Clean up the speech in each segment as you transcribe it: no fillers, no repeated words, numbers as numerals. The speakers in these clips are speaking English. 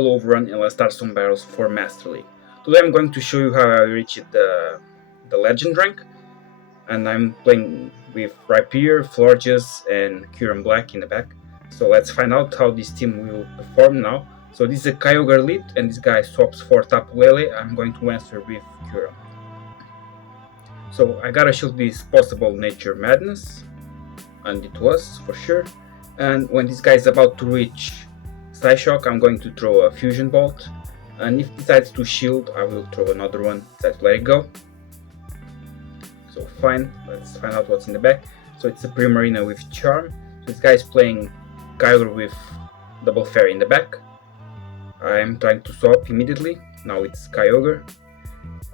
hello everyone, and let's start some battles for Master League. Today I'm going to show you how I reached the Legend rank, and I'm playing with Rhyperior, Florges, and Kyurem Black in the back. So let's find out how this team will perform now. So this is a Kyogre lead, and this guy swaps for Tapu Lele. I'm going to answer with Kyurem. So I gotta shoot this possible Nature Madness, and it was for sure. And when this guy is about to reach Psyshock, I'm going to throw a Fusion Bolt, and if he decides to shield, I will throw another one, decide to let it go. So fine, let's find out what's in the back. So it's a Primarina with Charm. So this guy is playing Kyogre with Double Fairy in the back. I'm trying to swap immediately, now it's Kyogre.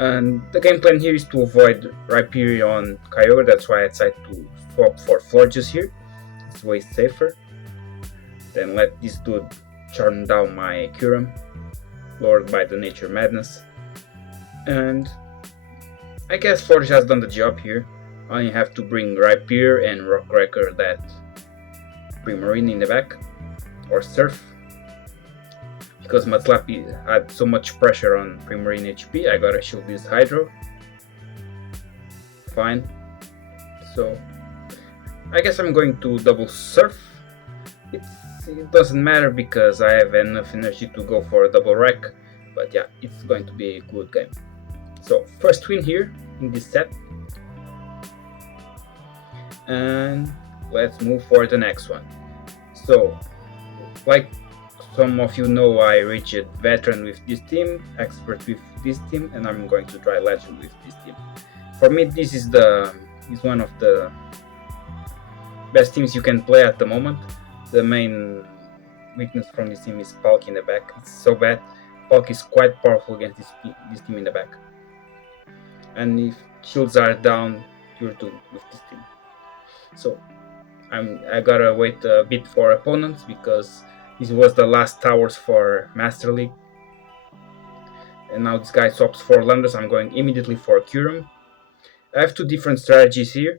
And the game plan here is to avoid Rhyperior on Kyogre, that's why I decided to swap for Florges here. It's way safer. Then let this dude charm down my Kyurem, lured by the Nature Madness. And I guess Florges has done the job here. I only have to bring Rhyperior and Rockcracker that Primarina in the back, or Surf. Because Matslappy had so much pressure on Primarina HP, I gotta shield this Hydro. Fine. So I guess I'm going to double Surf. It doesn't matter because I have enough energy to go for a double wreck, but yeah, it's going to be a good game. So first win here in this set, and let's move for the next one. So like some of you know, I reached Veteran with this team, Expert with this team, and I'm going to try Legend with this team. For me, this is one of the best teams you can play at the moment. The main weakness from this team is Palk in the back. It's so bad. Palk is quite powerful against this team in the back. And if shields are down, you're doomed with this team. So I gotta wait a bit for opponents because this was the last towers for Master League. And now this guy swaps for Landers. I'm going immediately for Kyurem. I have two different strategies here.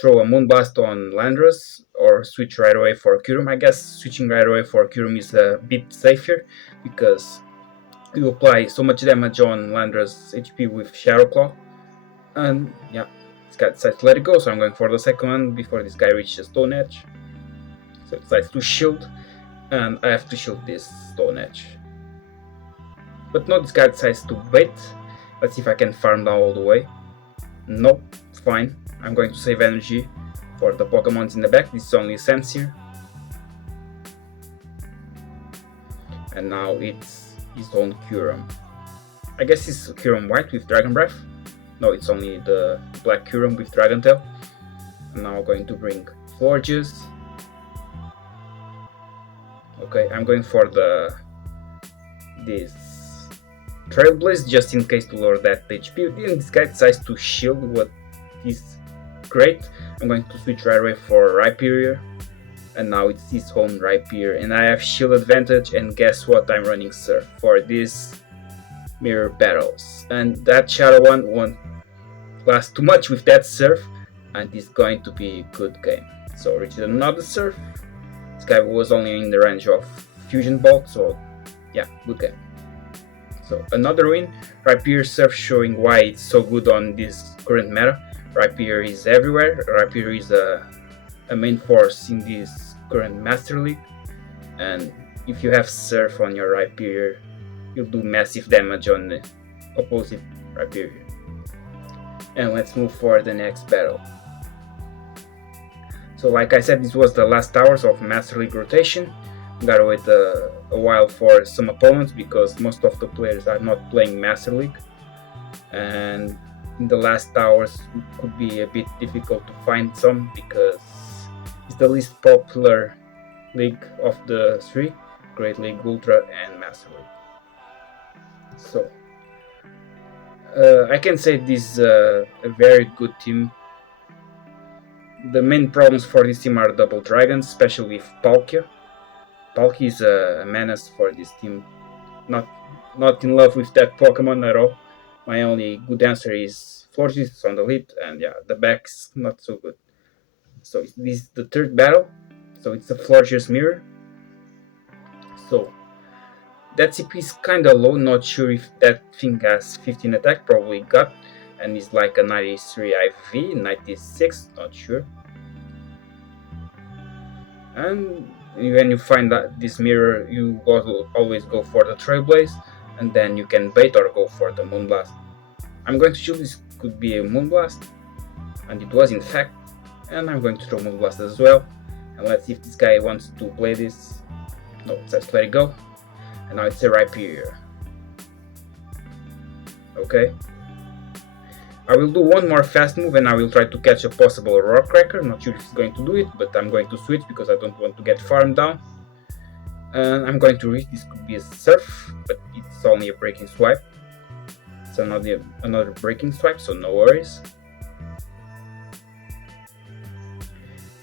Throw a Moonblast on Landorus or switch right away for Kyurem. I guess switching right away for Kyurem is a bit safer because you apply so much damage on Landorus HP with Shadow Claw. And yeah, this guy decides to let it go, so I'm going for the second one before this guy reaches Stone Edge. So it decides to shield, and I have to shield this Stone Edge. But no, this guy decides to bait. Let's see if I can farm down all the way. Nope, fine. I'm going to save energy for the Pokémons in the back. This is only a sense here. And now it's his own Kyurem. I guess it's Kyurem White with Dragon Breath. No, it's only the Black Kyurem with Dragon Tail. And now I'm going to bring Florges. Okay, I'm going for this Trailblaze just in case to lower that HP. And this guy decides to shield what is great. I'm going to switch right away for Rhyperior, and now it's his own Rhyperior, and I have shield advantage, and guess what, I'm running Surf for these mirror battles, and that Shadow one won't last too much with that Surf, and it's going to be a good game. So reached another Surf. This guy was only in the range of Fusion Bolt, so yeah, good game. So another win. Rhyperior Surf showing why it's so good on this current meta. Rhyperior is everywhere. Rhyperior is a main force in this current Master League, and if you have Surf on your Rhyperior, you'll do massive damage on the opposite Rhyperior. And let's move for the next battle. So like I said, this was the last hours of Master League rotation. Gotta wait a while for some opponents because most of the players are not playing Master League, and in the last hours it could be a bit difficult to find some because it's the least popular league of the three: Great League, Ultra, and Master League. So I can say this is a very good team. The main problems for this team are double dragons, especially with Palkia. Palkia is a menace for this team. Not in love with that Pokemon at all. My only good answer is Florges on the lead, and yeah, the back's not so good. So this is the third battle. So it's a Florges mirror. So That CP is kinda low, not sure if that thing has 15 attack, probably got, and it's like a 93 IV, 96, not sure. And when you find that this mirror, you always go for the Trailblaze, and then you can bait or go for the Moonblast. I'm going to choose this could be a Moonblast, and it was in fact, and I'm going to throw Moonblast as well. And let's see if this guy wants to play this. No, let's let it go. And now it's a Rhyperior. Okay. I will do one more fast move and I will try to catch a possible Rock Cracker. Not sure if he's going to do it, but I'm going to switch because I don't want to get farmed down. And I'm going to reach. This could be a Surf, but it's only a breaking swipe. It's another breaking swipe, so no worries.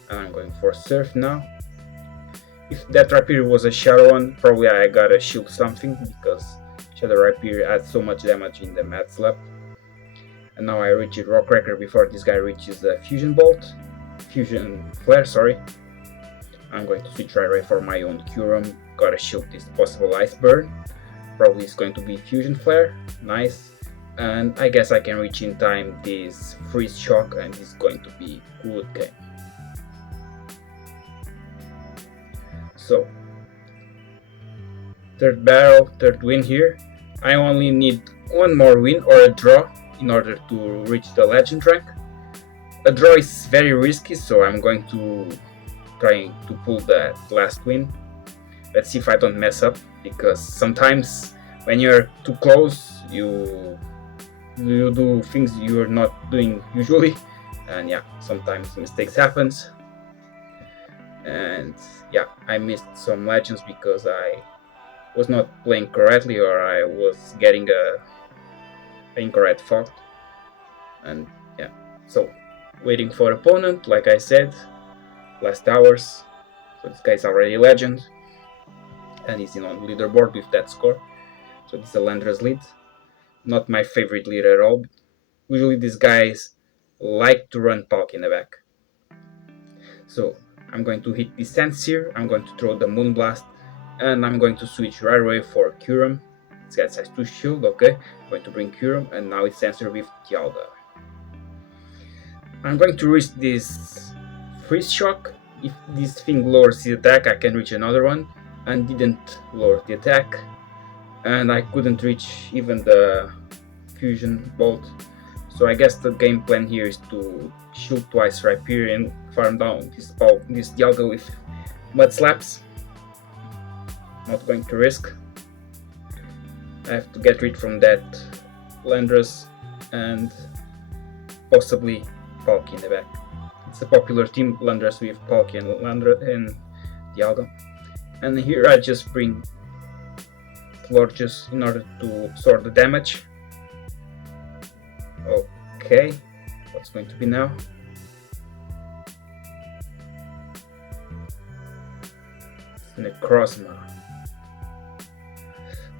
And I'm going for Surf now. If that Rhyperior was a Shadow one, probably I gotta shield something because Shadow Rhyperior adds so much damage in the Mad Slap. And now I reach a Rock Cracker before this guy reaches the Fusion Flare, sorry. I'm going to switch right away for my own Kyurem. Gotta shield this possible Ice Burn. Probably it's going to be Fusion Flare, nice. And I guess I can reach in time this Freeze Shock and it's going to be good game. So, third barrel, third win here. I only need one more win or a draw in order to reach the legend rank. A draw is very risky, so I'm going to try to pull that last win. Let's see if I don't mess up, because sometimes when you're too close, you do things you're not doing usually, and yeah, sometimes mistakes happens. And yeah, I missed some legends because I was not playing correctly or I was getting a incorrect fault. And yeah, so waiting for opponent, like I said, last hours. So this guy's already legend and he's in on leaderboard with that score. So this is a Landra's lead. Not my favorite lead at all. Usually these guys like to run Palk in the back. So I'm going to hit the Sense here, I'm going to throw the Moonblast, and I'm going to switch right away for Kyurem. This guy has 2 shield, okay. I'm going to bring Kyurem, and now it's answer with Dialga. I'm going to risk this Freeze Shock. If this thing lowers the attack, I can reach another one, and didn't lower the attack. And I couldn't reach even the Fusion Bolt. So I guess the game plan here is to shoot twice Rhyperior and farm down this Dialga with Mud Slaps. Not going to risk. I have to get rid from that Landras and possibly Palkia in the back. It's a popular team, Landras with Palkia and Dialga. And here I just bring Florges in order to absorb the damage. Okay, what's going to be now? Necrozma.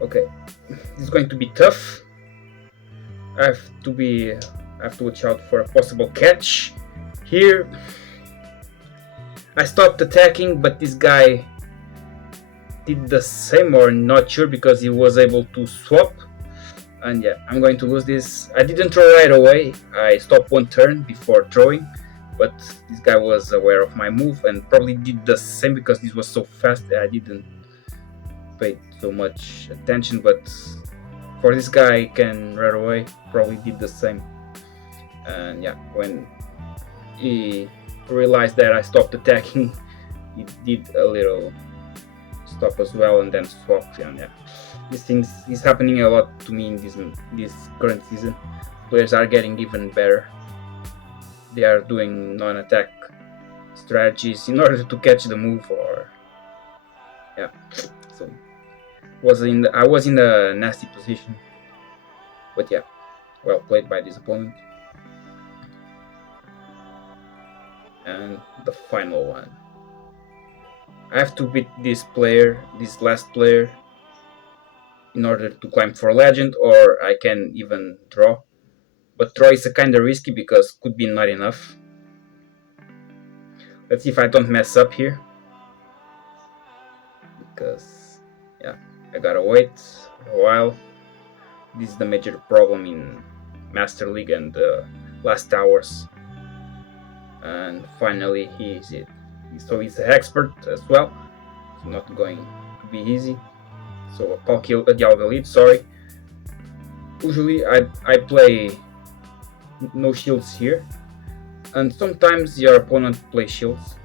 Okay, this is going to be tough. I have to watch out for a possible catch here. I stopped attacking, but this guy did the same, or not sure, because he was able to swap. And yeah, I'm going to lose this. I didn't throw right away. I stopped one turn before throwing, but this guy was aware of my move and probably did the same because this was so fast that I didn't pay so much attention. But for this guy, I can right away probably did the same. And yeah, when he realized that I stopped attacking, he did a little stop as well and then swap. And yeah, these things is happening a lot to me in this current season. Players are getting even better. They are doing non-attack strategies in order to catch the move, or yeah. So I was in a nasty position, but yeah, well played by this opponent. And the final one. I have to beat this last player, in order to climb for legend, or I can even draw. But draw is kinda risky because could be not enough. Let's see if I don't mess up here. Because yeah, I gotta wait a while. This is the major problem in Master League and the last hours. And finally he is it. So he's an expert as well. It's not going to be easy. So a Dialga lead, sorry. Usually I play no shields here. And sometimes your opponent plays shields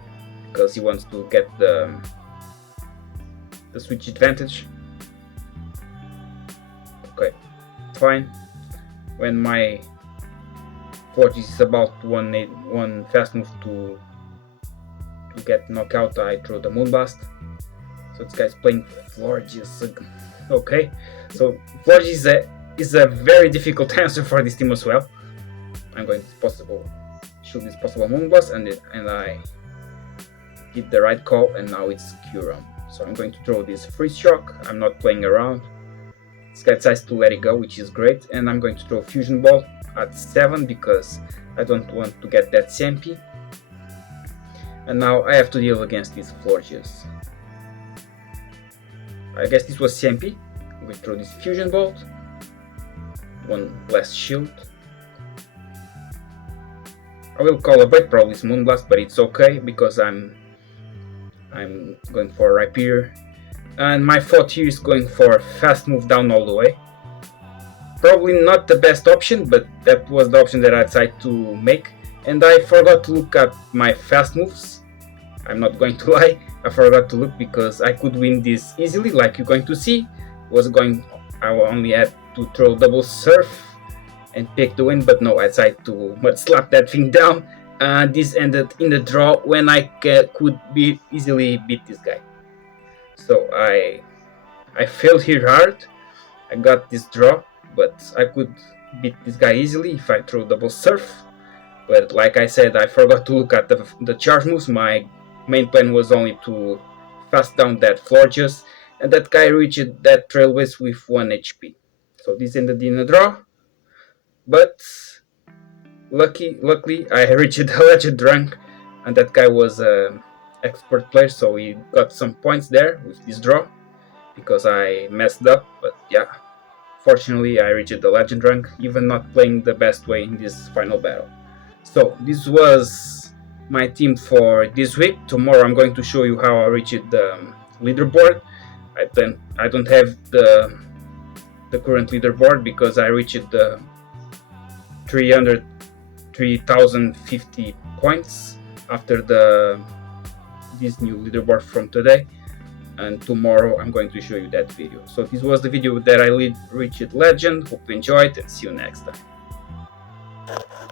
because he wants to get the switch advantage. Okay, fine. When my Florges is about one fast move to get knockout, I throw the Moonblast. So this guy's playing Florges. Okay, so Florges is a very difficult answer for this team as well. I'm going to shoot this possible Moonblast, and I did the right call, and now it's Kyurem. So I'm going to throw this Freeze Shock. I'm not playing around. This guy decides to let it go, which is great, and I'm going to throw Fusion Ball at 7 because I don't want to get that CMP. And now I have to deal against these Florges. I guess this was CMP. I'm going to throw this Fusion Bolt. One less shield. I will call a break, probably it's Moonblast, but it's okay because I'm going for Rhyperior. And my thought here is going for a fast move down all the way. Probably not the best option, but that was the option that I decided to make. And I forgot to look at my fast moves. I'm not going to lie, I forgot to look because I could win this easily, like you're going to see. I only had to throw double surf and pick the win, but no, I decided to mud slap that thing down. And this ended in the draw when I could easily beat this guy. So I failed here hard. I got this draw, but I could beat this guy easily if I throw double surf. But like I said, I forgot to look at the charge moves. My main plan was only to fast down that Florges, and that guy reached that Trailways with 1 HP. So this ended in a draw, but luckily I reached the legend rank, and that guy was an expert player, so he got some points there with this draw because I messed up. But yeah, fortunately I reached the legend rank, even not playing the best way in this final battle. So this was my team for this week. Tomorrow I'm going to show you how I reached the leaderboard. I don't have the current leaderboard because I reached the 3,050 points after this new leaderboard from today, and tomorrow I'm going to show you that video. So this was the video that I reached legend. Hope you enjoyed, and see you next time.